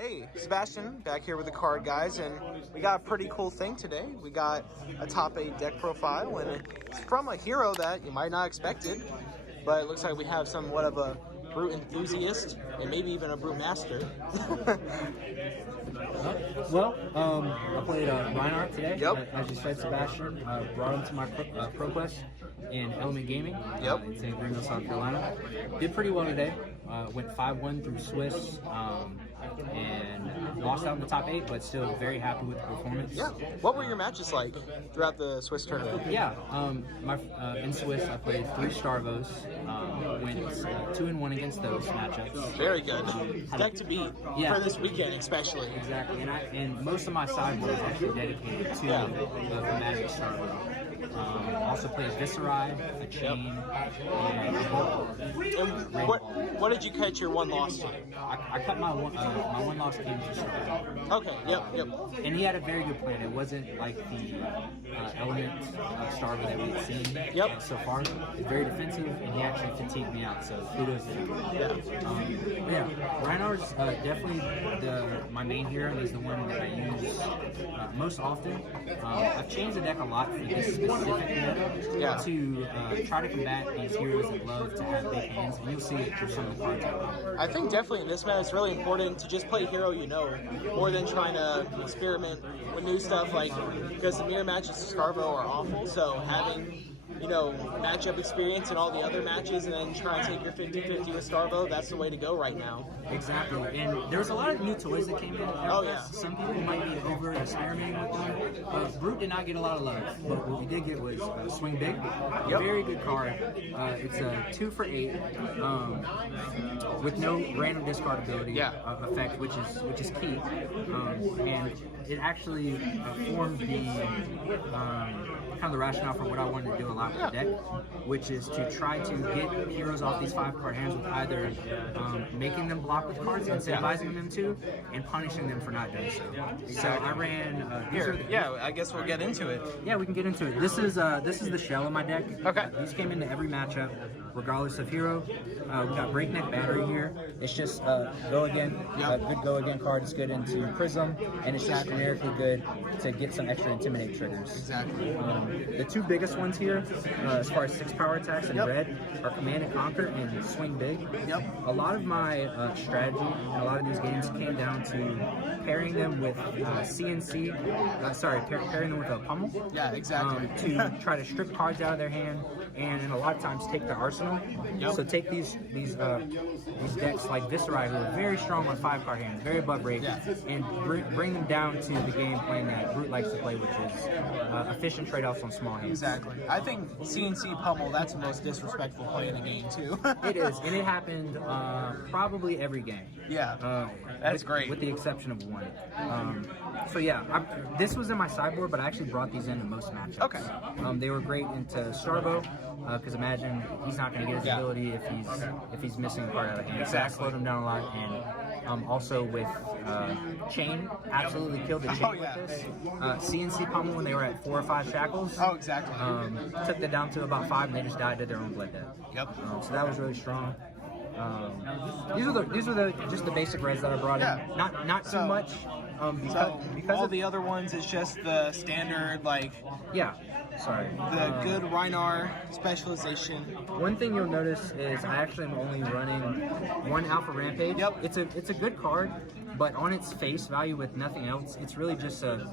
Hey, Sebastian, back here with the Card Guys, and we got a pretty cool thing today. We got a top 8 deck profile, and it's from a hero that you might not expect it, but it looks like we have somewhat of a Brute enthusiast, and maybe even a Brute master. I played RHINAR today, Yep. As you said, Sebastian. Brought him to my Pro Quest in Element Gaming in St. Greenville, South Carolina. Did pretty well today. Went 5-1 through Swiss and lost out in the top 8, but still very happy with the performance. Yeah. What were your matches like throughout the Swiss tournament? In Swiss I played 3 Starvos. Went 2-1 against those matchups. Very good. Deck to beat for this weekend, especially. Exactly, and most of my sideboard is actually dedicated to the Magic Starvo. Also played Viscerai, a Chain, and what did you catch your one loss to? I cut my one loss came to Starvo. Okay, yep. And he had a very good plan. It wasn't like the Element Starvo that we've seen so far. It's very defensive, and he actually fatigued me out, so kudos to him. RHINAR's definitely my main hero, and he's the one that I use most often. I've changed the deck a lot for this specific meta to try to combat these heroes that love to have big hands, and you'll see it through some of the cards. I think definitely in this meta it's really important to just play a hero you know, more than trying to experiment with new stuff, because the mirror matches to Starvo are awful, so having matchup experience in all the other matches and then try and take your 50-50 with Starvo, that's the way to go right now. Exactly, and there's a lot of new toys that came in. Some people might be over experimenting with them. Brute did not get a lot of love, but what we did get was Swing Big. Very good card. It's a 2 for 8 with no random discard ability effect, which is key. And it actually formed the kind of the rationale for what I wanted to do a lot with the deck, which is to try to get heroes off these 5-card hands with either making them block with cards, incentivizing them to, and punishing them for not doing so. So I ran I guess we'll get into it. Yeah, we can get into it. This is the shell of my deck. Okay. These came into every matchup, regardless of hero. We got Breakneck Battery here. It's just go again. Good go again card. It's good into Prism, and it's just generically good to get some extra Intimidate triggers. Exactly. The 2 biggest ones here, as far as 6 power attacks in red, are Command and Conquer and Swing Big. A lot of my strategy in a lot of these games came down to pairing them with CNC. Pairing them with a Pummel. Yeah, exactly. To try to strip cards out of their hand, and a lot of times take their arsenal. So take these decks like Viscerai, who are very strong on 5-card hands, very above rate, and bring them down to the game plan that Brute likes to play, which is efficient trade-offs on small hands. Exactly. I think CNC Pummel, that's the most disrespectful play in the game, too. It is, and it happened probably every game. That's great. With the exception of one. This was in my sideboard, but I actually brought these into most matchups. Okay. They were great into Starvo, because imagine he's not going to get his ability if he's missing a card out of hand. So that slowed him down a lot, and also with Chain, absolutely killed the Chain with this. CNC Pummel when they were at 4 or 5 shackles. Oh, exactly. Took them down to about 5, and they just died to their own blood death. So that was really strong. These are just the basic reds that I brought in. Not too much. Because all the other ones is just the standard, the good RHINAR specialization. One thing you'll notice is I actually am only running 1 Alpha Rampage. It's a good card, but on its face value with nothing else, it's really just a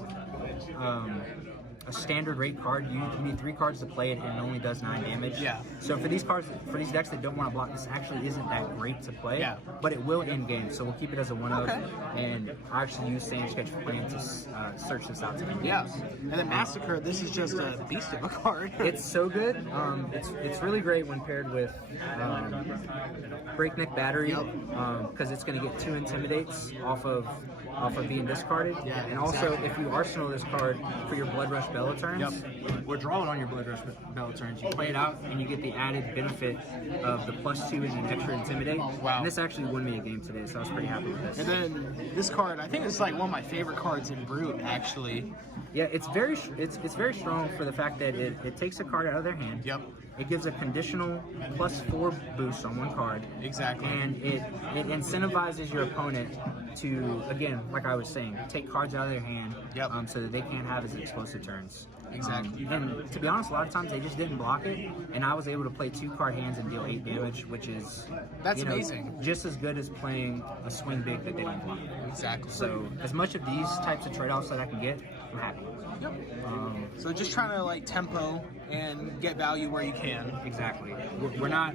standard rate card. You need 3 cards to play it, and it only does 9 damage. So for these decks that don't want to block, this actually isn't that great to play. But it will end game, so we'll keep it as a 1-of. And I actually use Same Sketch Plan to search this out to end games. And then Massacre, this is just a beast of a card. It's so good. It's really great when paired with Breakneck Battery, because it's going to get 2 Intimidates off of being discarded. And also, if you arsenal this card for your Blood Rush Bella turns, or draw it on your Blood Rush Bella turns, you play it out and you get the added benefit of the +2 and the extra Intimidate. And this actually won me a game today, so I was pretty happy with this. And then this card, I think it's like one of my favorite cards in Brute, actually. It's very strong for the fact that it takes a card out of their hand. it gives a conditional +4 boost on one card. Exactly. And it incentivizes your opponent to, again, like I was saying, take cards out of their hand, so that they can't have as explosive turns. Exactly. And to be honest, a lot of times they just didn't block it, and I was able to play 2 card hands and deal 8 damage, which is amazing. Just as good as playing a swing big that didn't block. Exactly. So as much of these types of trade-offs that I can get, I'm happy. Yep. So just trying to like tempo and get value where you can. Exactly. We're not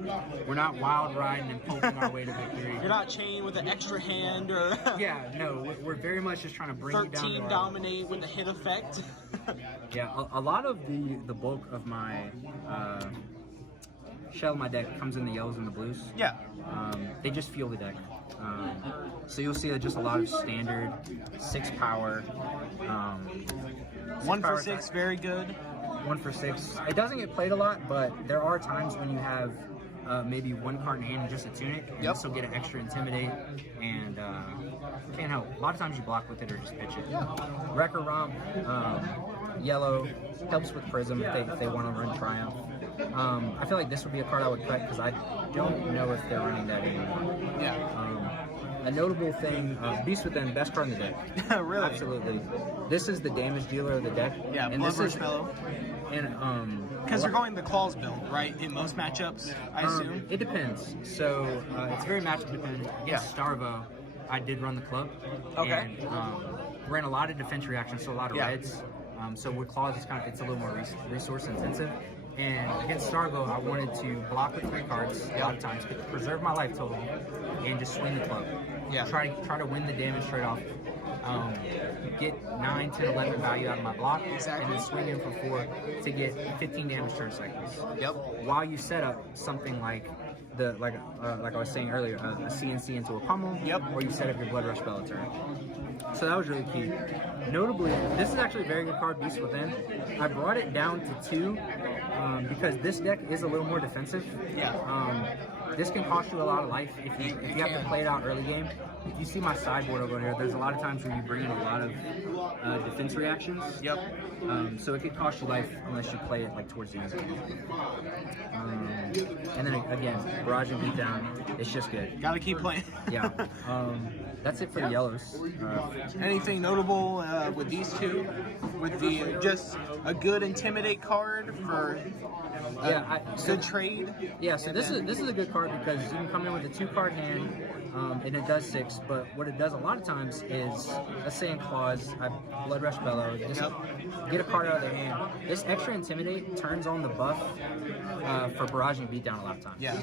wild riding and poking our way to victory. You're not chained with an extra hand or yeah, no, we're very much just trying to bring you down. 13 dominate with the hit effect. Yeah, a lot of the bulk of my shell of my deck comes in the yellows and the blues. Yeah. They just feel the deck. So you'll see just a lot of standard 6 power. 1 for 6, very good. 1 for 6. It doesn't get played a lot, but there are times when you have maybe 1 card in hand and just a tunic, and this will get an extra intimidate, and can't help. A lot of times you block with it or just pitch it. Wrecker Romp, yellow, helps with Prism if they want to run Triumph. I feel like this would be a card I would cut because I don't know if they're running that anymore. Yeah. A notable thing, Beast Within, best card in the deck. Really? Absolutely. This is the damage dealer of the deck. Yeah, and Blood Rush Bellow. And because you're going the claws build, right? In most matchups, I assume. It depends. So it's very matchup dependent. Against Starvo, I did run the club. Okay. And ran a lot of defense reactions, so a lot of reds. So with claws, it's a little more resource intensive. And against Starvo, I wanted to block with 3 cards a lot of times, preserve my life total, and just swing the club. Yeah. Try to win the damage trade off. Get 9, 10, 11 value out of my block, and then swing in for 4 to get 15 damage turn cycles. Yep. While you set up something like like I was saying earlier, a CNC into a pummel, or you set up your Blood Rush Bellow turn. So that was really key. Notably, this is actually a very good card, Beast Within. I brought it down to 2 because this deck is a little more defensive. Yeah. This can cost you a lot of life if you have to play it out early game. If you see my sideboard over here, there's a lot of times where you bring in a lot of defense reactions. Yep. So it could cost you life unless you play it like towards the end of the game. And then again, Barrage and Beatdown, it's just good. Gotta keep playing. Yeah. That's it for the yellows. Anything notable with these two? With the just a good intimidate card for good trade? Yeah. So this is a good card because you can come in with a 2-card hand. And it does 6, but what it does a lot of times is, let's say in claws, I Blood Rush Bellow, just get a card out of their hand. This extra Intimidate turns on the buff for Barrage and Beatdown a lot of times. Yeah.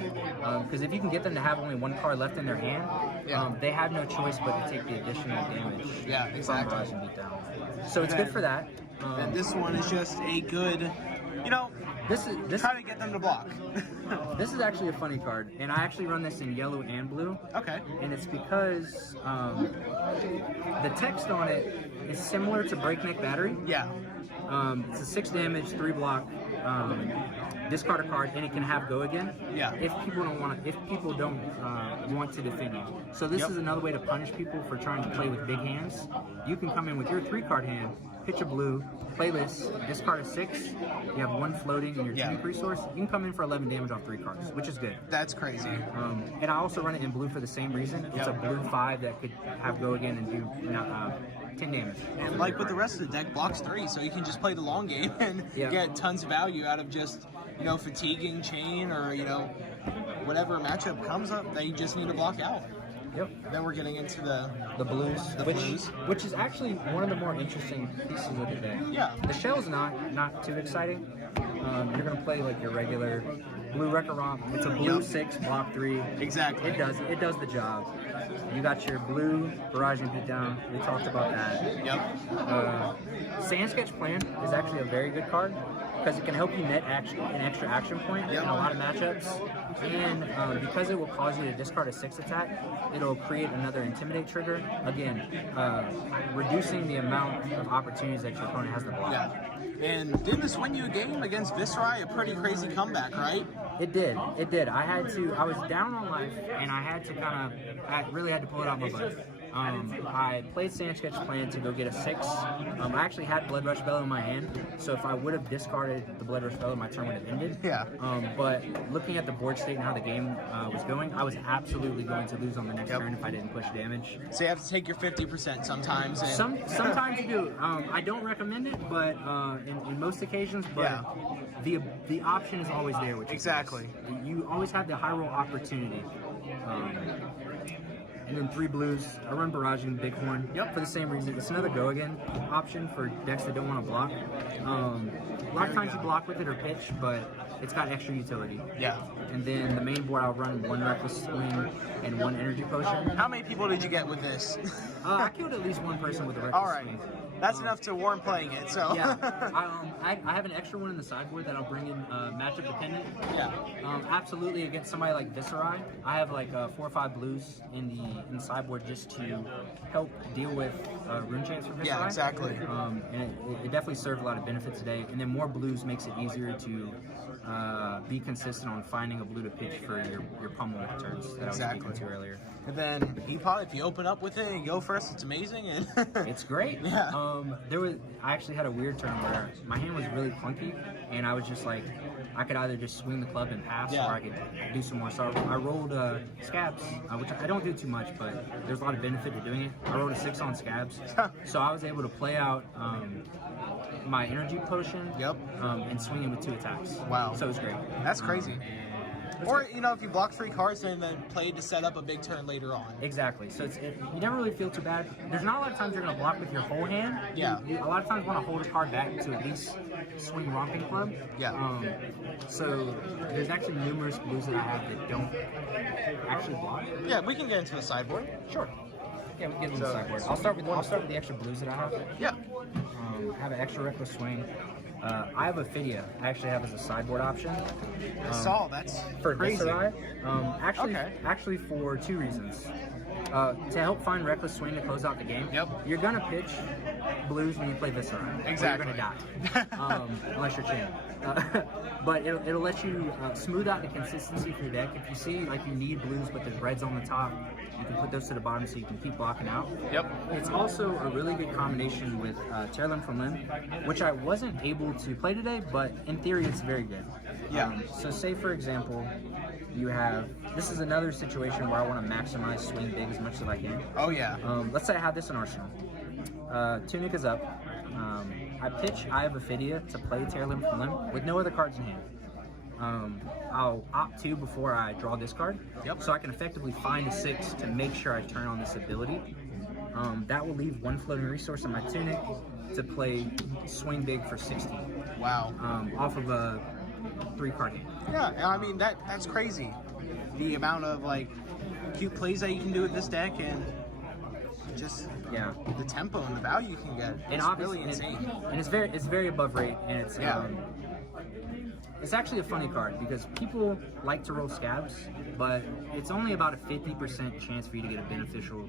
Because if you can get them to have only 1 card left in their hand, they have no choice but to take the additional damage from Barrage and Beatdown. So it's good for that. And this one is just a good, this try to get them to block. This is actually a funny card, and I actually run this in yellow and blue. Okay. And it's because the text on it is similar to Breakneck Battery. Yeah. It's a 6 damage, 3 block, discard a card, and it can have go again. Yeah. If people don't want to defend you. So this is another way to punish people for trying to play with big hands. You can come in with your 3-card hand, pitch a blue, play this, discard a 6, you have 1 floating in your tunic resource, you can come in for 11 damage off 3 cards, which is good. That's crazy. And I also run it in blue for the same reason. It's a blue 5 that could have go again and do 10 damage. And like with the rest of the deck, blocks 3, so you can just play the long game and get tons of value out of just, fatiguing chain or, whatever matchup comes up that you just need to block out. Yep. Then we're getting into the blues, blues. Which is actually one of the more interesting pieces of the deck. Yeah. The shell's not too exciting. You're gonna play like your regular blue Wrecker Romp. It's a blue 6, block 3. Exactly. It does the job. You got your blue Barrage and Beatdown. We talked about that. Yep. Sand Sketch Plan is actually a very good card because it can help you net an extra action point in a lot of matchups. And because it will cause you to discard a 6 attack, it'll create another Intimidate trigger. Again, reducing the amount of opportunities that your opponent has to block. Yeah. And didn't this win you a game against Viscerai? A pretty crazy comeback, right? It did. I was down on life, and I really had to pull it out my butt. I played Sand Sketch Plan to go get a 6. I actually had Blood Rush Bellow in my hand, so if I would have discarded the Blood Rush Bellow, my turn would have ended. Yeah. But looking at the board state and how the game was going, I was absolutely going to lose on the next turn if I didn't push damage. So you have to take your 50% sometimes. And Sometimes you do. I don't recommend it, but in most occasions. But the option is always there, which is nice. You always have the high roll opportunity. And then 3 blues. I run Barraging Bighorn for the same reason. It's another go again option for decks that don't want to block. A lot of times you block with it or pitch, but it's got extra utility. Yeah. And then the main board, I'll run 1 Reckless Swing and 1 Energy Potion. How many people did you get with this? I killed at least 1 person with a Reckless Swing. That's enough to warrant playing it, so. Yeah. I have an extra one in the sideboard that I'll bring in matchup dependent. Yeah. Absolutely against somebody like Viscerai. I have like 4 or 5 blues in the sideboard just to help deal with rune chance for Viscerai. Yeah, exactly. And it definitely served a lot of benefit today. And then more blues makes it easier to be consistent on finding a blue to pitch for your pummel turns that I was speaking to earlier. And then Peapod, if you open up with it and go first, it's amazing. And it's great. Yeah. I actually had a weird turn where my hand was really clunky, and I was just like, I could either just swing the club and pass, or I could do some more. So I rolled Scabs, which I don't do too much, but there's a lot of benefit to doing it. I rolled a 6 on Scabs, so I was able to play out my Energy Potion and swing in with 2 attacks. Wow. So it was great. That's crazy. Or, you know, if you block 3 cards and then play to set up a big turn later on. Exactly. So you never really feel too bad. There's not a lot of times you're going to block with your whole hand. Yeah. You a lot of times want to hold a card back to at least swing Romping Club. Yeah. So there's actually numerous blues that I have that don't actually block. Yeah, we can get into the sideboard. Sure. Yeah, we can get into the sideboard. I'll start with the extra blues that I have. Yeah. I have an extra Reckless Swing. I have Ophidia. I actually have as a sideboard option. That's for crazy. Viscerai. Actually for 2 reasons. To help find Reckless Swing to close out the game. You're gonna pitch blues when you play Viscerai. Exactly. You're gonna die. Unless you're Chan. But it'll let you smooth out the consistency for your deck. If you see like you need blues but there's reds on the top, you can put those to the bottom so you can keep blocking out. It's also a really good combination with Tear Limb from Limb, which I wasn't able to play today, but in theory it's very good. So say for example, you have, this is another situation where I want to maximize swing big as much as I can. Let's say I have this in Arsenal. Tunic is up. I pitch I have Ophidia to play Tear Limb from Limb with no other cards in hand. I'll opt 2 before I draw this card, so I can effectively find a 6 to make sure I turn on this ability. That will leave 1 floating resource in my Tunic to play Swing Big for 16. Wow. Off of a 3-card hand. Yeah, I mean that's crazy. The amount of like cute plays that you can do with this deck and just the tempo and the value you can get. It's really insane. And it's very above rate, and it's actually a funny card because people like to roll Scabs, but it's only about a 50% chance for you to get a beneficial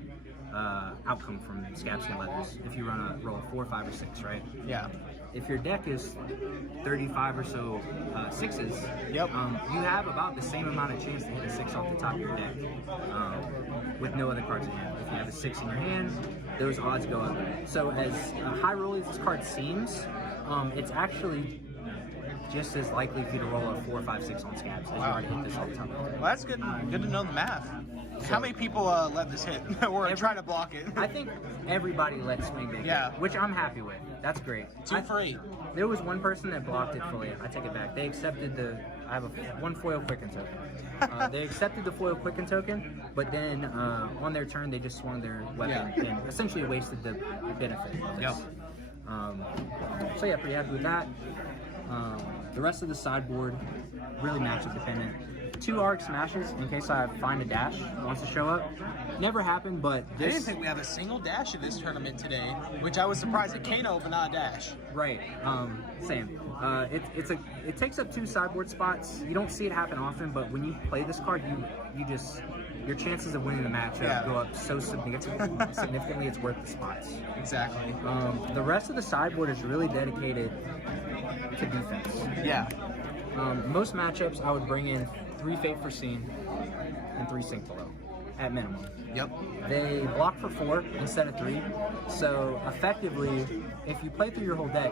outcome from Scab Skin Leathers if you roll a 4, 5, or 6, right? Yeah. If your deck is 35 or so 6s, you have about the same amount of chance to hit a 6 off the top of your deck with no other cards in hand. If you have a 6 in your hand, those odds go up. So as high roll as this card seems, it's actually just as likely for you to roll a 4, 5, 6 on Scabs as you are to hit this all the time. Well, that's good. Good to know the math. So, how many people let this hit or try to block it? I think everybody lets Swing Big. Which I'm happy with. That's great. 2 for 8. There was one person that blocked it fully. I take it back. They accepted I have 1 foil Quicken token. They accepted the foil Quicken token, but then on their turn they just swung their weapon and essentially wasted the benefit of this. So yeah, pretty happy with that. The rest of the sideboard, really matchup dependent. 2 arc smashes in case I find a dash that wants to show up. Never happened, but this... I didn't think we have a single dash in this tournament today, which I was surprised at Kano, but not a dash. Right. Same. It takes up 2 sideboard spots. You don't see it happen often, but when you play this card, your chances of winning the match go up so significantly. It's worth the spots. Exactly. The rest of the sideboard is really dedicated to defense. Most matchups I would bring in 3 Fate Foreseen and 3 Sink Below. at minimum. Yep. They block for 4 instead of 3. So effectively, if you play through your whole deck,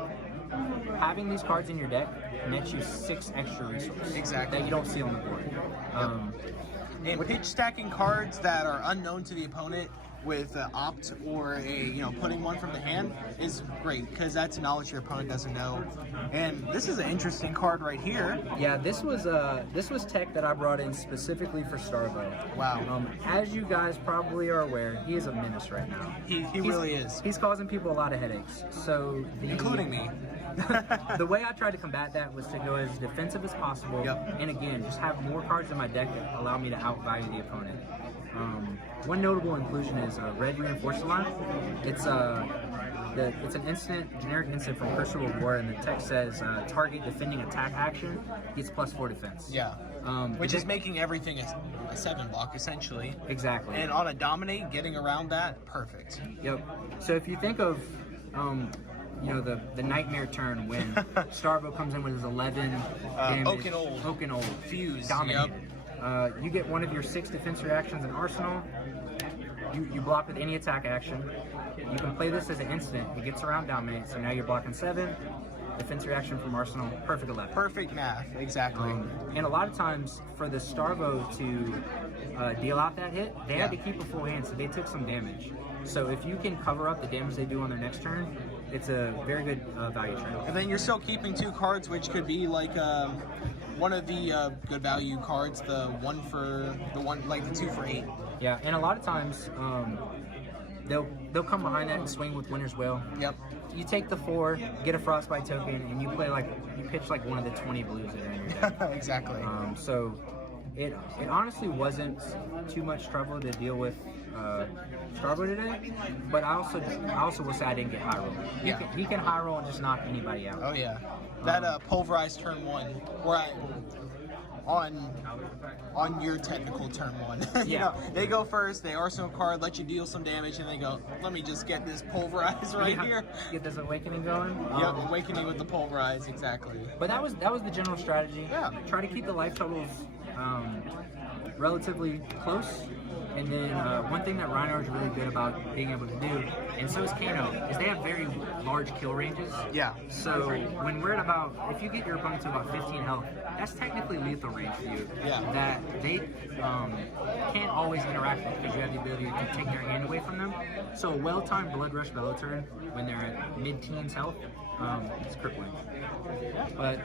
having these cards in your deck nets you 6 extra resources. Exactly. That you don't see on the board. And pitch stacking cards that are unknown to the opponent with opt or putting one from the hand is great, because that's knowledge your opponent doesn't know. And this is an interesting card right here. Yeah, this was tech that I brought in specifically for Starvo. Wow. As you guys probably are aware, he is a menace right now. He really is. He's causing people a lot of headaches. So including me. The way I tried to combat that was to go as defensive as possible, and again, just have more cards in my deck that allow me to outvalue the opponent. One notable inclusion is Red Reinforced Line. It's an instant, generic instant from Crucible War, and the text says target defending attack action gets +4 defense. Yeah. Which is making everything a 7 block essentially. Exactly. And on a dominate, getting around that, perfect. Yep. So if you think of the nightmare turn when Starvo comes in with his 11 damage, Oak and Old, Fuse, dominated. You get one of your 6 defense reactions in Arsenal. You block with any attack action. You can play this as an instant. It gets around dominate, so now you're blocking 7. Defense reaction from Arsenal, perfect 11. Perfect math, exactly. And a lot of times for the Starvo to deal out that hit, they had to keep a full hand, so they took some damage. So if you can cover up the damage they do on their next turn, it's a very good value trade. And then you're still keeping 2 cards, which could be like one of the good value cards, the 2 for 8. Yeah, and a lot of times they'll come behind that and swing with Winter's Wail. Yep. You take the 4, get a Frostbite token, and you pitch like one of the 20 blues that are in your deck. Exactly. So it honestly wasn't too much trouble to deal with Starvo today, but I also will say I didn't get high roll. He can high roll and just knock anybody out. Oh yeah, that pulverized turn 1, where on your technical turn 1. They go first, they arsenal card, let you deal some damage, and they go, let me just get this pulverize here. Get this awakening going. Awakening with the pulverize, exactly. But that was the general strategy. Yeah. Try to keep the life totals relatively close. And then one thing that RHINAR is really good about being able to do, and so is Kano, is they have very large kill ranges. Yeah. So when we're at if you get your opponent to about 15 health, that's technically lethal range for you. Yeah. That they can't always interact with, because you have the ability to take their hand away from them. So a well-timed Blood Rush Bellow turn when they're at mid-teens health, it's crippling. But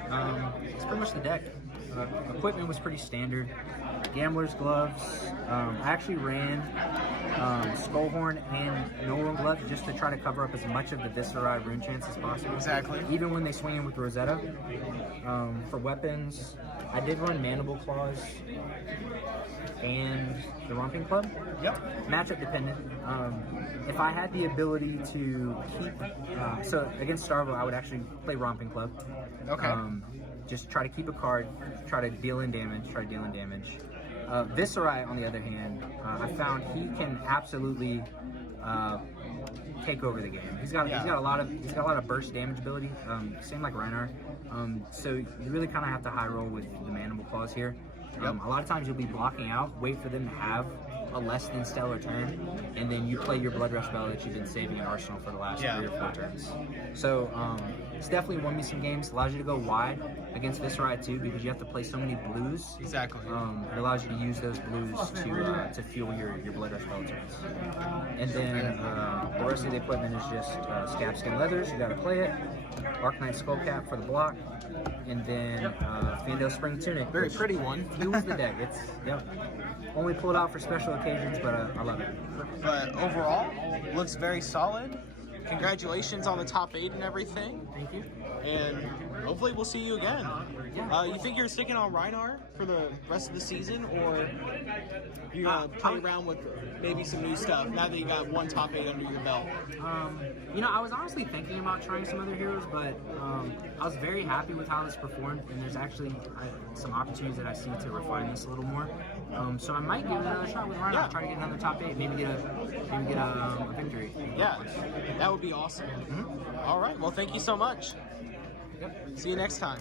it's pretty much the deck. Equipment was pretty standard. Gambler's gloves. I actually ran Skullhorn and Nolan gloves just to try to cover up as much of the Viscera rune chance as possible. Exactly. Even when they swing in with Rosetta. For weapons, I did run Mandible Claws and the Romping Club. Yep. Matchup dependent. If I had the ability to keep, so against Starvo, I would actually play Romping Club. Okay. Just try to keep a card, try to deal in damage, Viscera, on the other hand, I found he can absolutely take over the game. He's got a lot of burst damage ability, same like RHINAR. So you really kind of have to high roll with the Mandible Claws here. A lot of times you'll be blocking out, wait for them to have a less than stellar turn, and then you play your Blood Rush Bell that you've been saving in Arsenal for the last 3 or 4 turns. So it's definitely won me some games. Allows you to go wide against Viscera too, because you have to play so many blues. Exactly. It allows you to use those blues to fuel your Blood Rush Bell turns. And then the rest of the equipment is just Scab Skin Leathers. You got to play it. Arcanite Skullcap for the block, and then Fandale Spring Tunic. Very pretty one. Fuels the deck. It's only pulled out for special occasions, but I love it. But overall, looks very solid. Congratulations on the top 8 and everything. Thank you. And hopefully we'll see you again. Yeah. You think you're sticking on RHINAR for the rest of the season, or you play around with maybe some new stuff now that you got 1 top 8 under your belt? I was honestly thinking about trying some other heroes, but I was very happy with how this performed, and there's actually some opportunities that I see to refine this a little more. So I might give it another shot with RHINAR, try to get another top 8, maybe get a victory. Yeah, that would be awesome. All right, well, thank you so much. See you next time.